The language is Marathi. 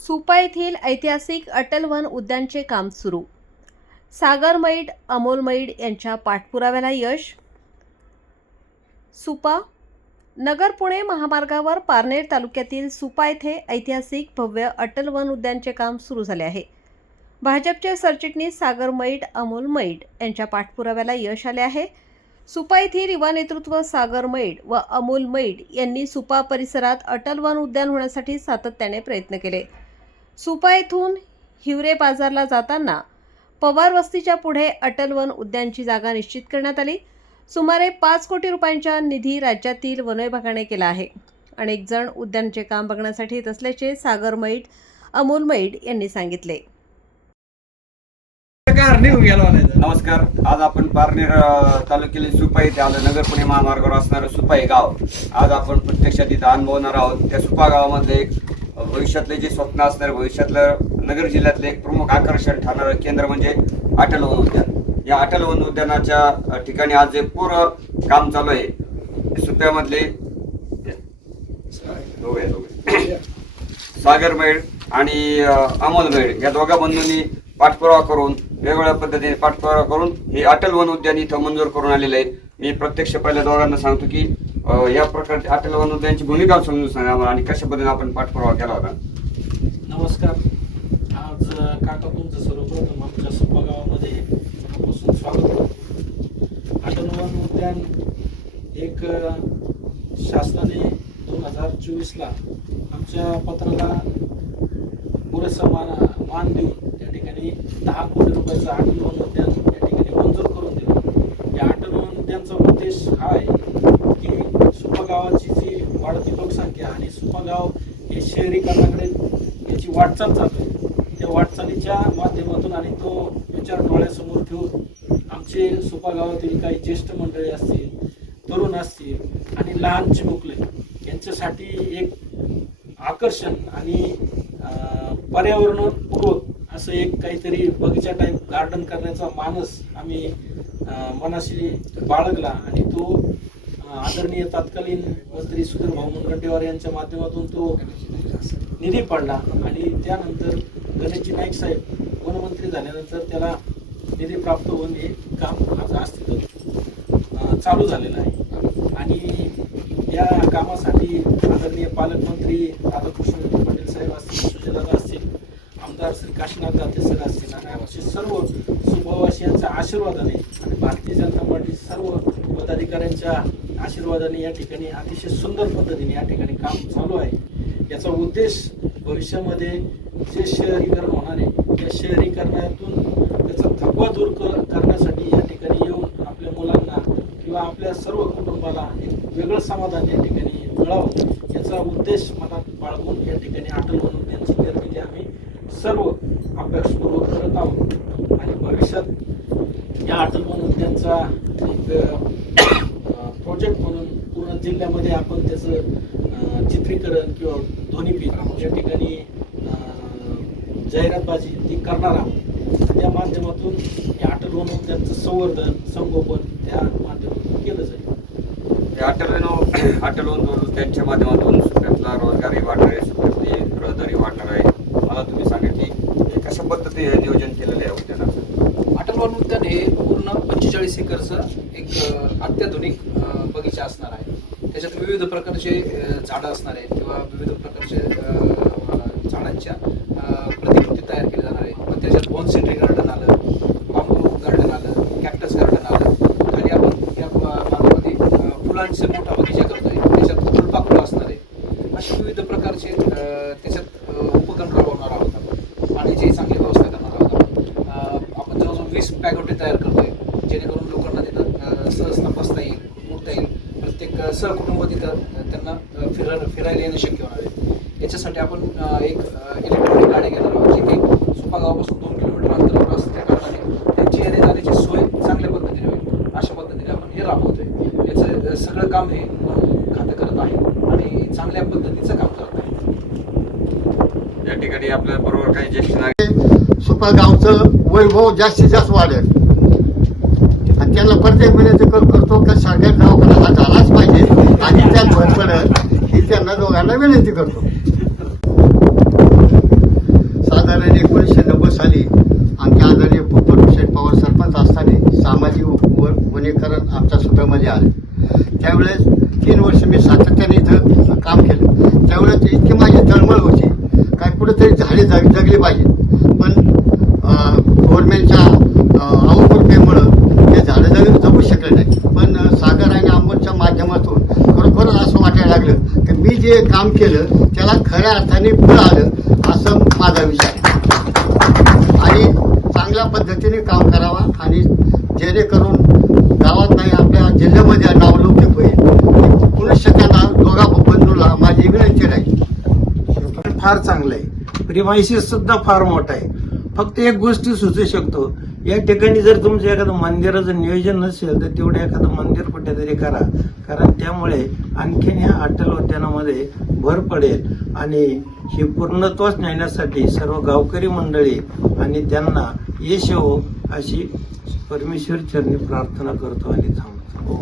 सुपा येथील ऐतिहासिक अटल वन उद्यानचे काम सुरू. सागर मैड, अमोल मैड यांच्या पाठपुराव्याला यश. सुपा नगर पुणे महामार्गावर पारनेर तालुक्यातील सुपा येथे ऐतिहासिक भव्य अटल वन उद्यानचे काम सुरू झाले आहे. भाजपचे सरचिटणीस सागर मैड, अमोल मैड यांच्या पाठपुराव्याला यश आले आहे. सुपा येथील युवा नेतृत्व सागर मैड व अमोल मैड यांनी सुपा परिसरात अटल वन उद्यान होण्यासाठी सातत्याने प्रयत्न केले. सुपा येथून हिवरे बाजारला जाताना पवार वस्तीच्या पुढे अटल वन उद्यानची जागा निश्चित करण्यात आली. सुमारे 5 कोटी रुपयांचा निधी राज्यातील वन विभागाने केला आहे. अनेक जण उद्यानचे काम बघण्यासाठी येत असल्याचे सागर मैड, अमोल मैड यांनी सांगितले. नमस्कार. आज आपण पारनेर तालुक्यातील सुपा येथे आलो. नगर पुणे महामार्गावर असणारं सुपा हे गाव आज आपण प्रत्यक्षात इथं अनुभवणार आहोत. त्या सुपा गावामधले एक भविष्यातले जे स्वप्न असणारे, भविष्यातलं नगर जिल्ह्यातलं एक प्रमुख आकर्षण ठरणारं केंद्र म्हणजे अटल वन उद्यान. या अटल वन उद्यानाच्या ठिकाणी आज जे पूर्ण काम चालू आहे, सुप्यामधले सागर मैड आणि अमोल मैड या दोघा बंधूंनी पाठपुरावा करून वेगवेगळ्या पद्धतीने पाठपुरावा करून हे अटल वन उद्यान इथं मंजूर करून आलेलं आहे. मी प्रत्यक्ष पहिल्या दोघांना सांगतो की या प्रकारचे अटल वन उद्यानाची भूमिका समजून सांगा आणि कशा पद्धतीने आपण पाठपुरावा केला होता. नमस्कार. आज काका तुमचं सर्वप्रथम आमच्या सुपा गावामध्ये मनापासून स्वागत करतो. अटल वन उद्यान एक शासनाने 2024ला आमच्या पत्राला पुरेसा मान देऊन त्या ठिकाणी 10 कोटी रुपयाचं अटल वन उद्यान त्या ठिकाणी मंजूर करून दिलं. या अटल वन उद्यानचा उद्देश हा आहे की सुपा गावाची जी वाढती लोकसंख्या आणि सुपा गाव हे शहरीकरणाकडे याची वाटचाल चालू आहे, त्या वाटचालीच्या माध्यमातून आणि तो विचार डोळ्यासमोर ठेवून आमचे सुपा गावातील काही ज्येष्ठ मंडळी असतील, तरुण असतील आणि लहान चिमुकले यांच्यासाठी एक आकर्षण आणि पर्यावरणपूर्वक असं एक काहीतरी बगीचा टाईप गार्डन करण्याचा मानस आम्ही मनाशी बाळगला आणि तो आदरणीय तत्कालीन मंत्री सुधीर भाऊ मुनगंटीवार यांच्या माध्यमातून तो निधी पडला आणि त्यानंतर गणेशजी नाईक साहेब वनमंत्री झाल्यानंतर त्याला निधी प्राप्त होऊन हे काम आज अस्तित्वात चालू झालेलं आहे. आणि या कामासाठी आदरणीय पालकमंत्री राधाकृष्ण पाटील साहेब असतील, सुजयदादा असतील, आमदार श्री काशीनाथ दाते सर असतील आणि आमचे सर्व सुपवासियांच्या आशीर्वादाने आणि भारतीय जनता पार्टी सर्व पदाधिकाऱ्यांच्या आशीर्वादाने या ठिकाणी अतिशय सुंदर पद्धतीने या ठिकाणी काम चालू आहे. याचा उद्देश भविष्यामध्ये जे शहरीकरण होणार आहे त्या शहरीकरणातून त्याचा थकवा दूर करण्यासाठी या ठिकाणी येऊन आपल्या मुलांना किंवा आपल्या सर्व कुटुंबाला एक वेगळं समाधान या ठिकाणी मिळावं याचा उद्देश मनात बाळगून या ठिकाणी अटल वन उद्यानाची निर्मिती आम्ही सर्व अभ्यासपूर्वक करत आहोत. आणि भविष्यात या अटल वन उद्यानचा एक प्रोजेक्ट म्हणून पूर्ण जिल्ह्यामध्ये आपण त्याचं चित्रीकरण किंवा ध्वनिफीत या ठिकाणी जाहिरातबाजी ती करणार आहोत. त्या माध्यमातून या अटल वन उद्यानचं संवर्धन, संगोपन त्या माध्यमातून केलं जाईल. अटल वन उद्यानच्या माध्यमातून सुप्यातला रोजगारही वाढणार आहे, सुप्यातली रहदारी वाढणार आहे. मला तुम्ही सांगा की कशा पद्धतीने नियोजन केलेलं आहे उद्यानाचं. अटल वन उद्यान हे पूर्ण 45 एकरचं एक अत्याधुनिक बगीचा असणार आहे. त्याच्यात विविध प्रकारचे झाडं असणार आहेत किंवा विविध प्रकारचे झाडांच्या प्रतिकृती तयार केल्या जाणार आहेत. मग त्याच्यात बॉन्सिटरी गार्डन आलं, बांबू गार्डन आलं, कॅक्टस गार्डन आलं. खाली आपण या भागामध्ये फुलांचे मोठा बगीचा करतोय, त्याच्यात फुलपाखरं असणार आहे. अशा विविध प्रकारचे त्याच्यात उपक्रम राबवणार आहोत आपण आणि जी चांगली व्यवस्था करणार आहोत. आपण जवळजवळ 20 पॅगोटे तयार करतोय जेणेकरून लोकांना तिथं सहज तपासता येईल, उठता येईल. प्रत्येक सहकुटुंब तिथं त्यांना फिरायला येणं शक्य होणार आहे. याच्यासाठी आपण एक इलेक्ट्रॉनिक गाडी घेणार आहोत जी की सुपा गावापासून 2 किलोमीटर अंतरावर असते. त्या कारणाने त्यांची येणे जाण्याची सोय चांगल्या पद्धतीने होईल. अशा पद्धतीने आपण हे राबवतोय. याचं सगळं काम हे खातं करत आहे आणि चांगल्या पद्धतीचं काम करत आहे. या ठिकाणी आपल्या बरोबर काही ज्येष्ठ नागरिक सुपा गावचं वैभव जास्तीत जास्त वाढेल आणि त्यांना प्रत्येक वेळेस करतो की सरकारी दवाखाना हा झालाच पाहिजे आणि त्यात भर पडेल ही त्यांना दोघांना विनंती करतो. साली आमच्या आदरणीय पोपटशेठ पवार सरपंच असताना सामाजिक वनीकरण आमच्या सभेमध्ये आले. त्यावेळेस 3 वर्ष मी सातत्याने इथं काम केलं. त्यावेळेस इतकी माझी तळमळ होती काय कुठेतरी झाडे जगली पाहिजे, पण गव्हर्नमेंटच्या अवकृपेमुळं ते झाडं जगू शकले नाही. पण सागर आणि अंबोलच्या माध्यमातून खरोखर असं वाटायला लागलं की मी जे काम केलं त्याला खऱ्या अर्थाने फळ आलं असं माझा विचार आणि चांगल्या पद्धतीने काम करावा आणि जेणेकरून गावात नाही आपल्या जिल्ह्यामध्ये नावलौकिक होईल. पुनश्च दोघा बंधूला माझी विनंती राहील. फार चांगलं आहे. प्रिमायसिस सुद्धा फार मोठा आहे. फक्त एक गोष्ट सुचू शकतो, या ठिकाणी जर तुमचं एखादं मंदिराचं नियोजन नसेल तर तेवढं एखादं मंदिर कुठेतरी करा, कारण त्यामुळे आणखीन ह्या अटल उद्यानामध्ये भर पडेल आणि हे पूर्णत्वास नेण्यासाठी सर्व गावकरी मंडळी आणि त्यांना यश येवो अशी परमेश्वर चरणी प्रार्थना करतो आणि थांबतो.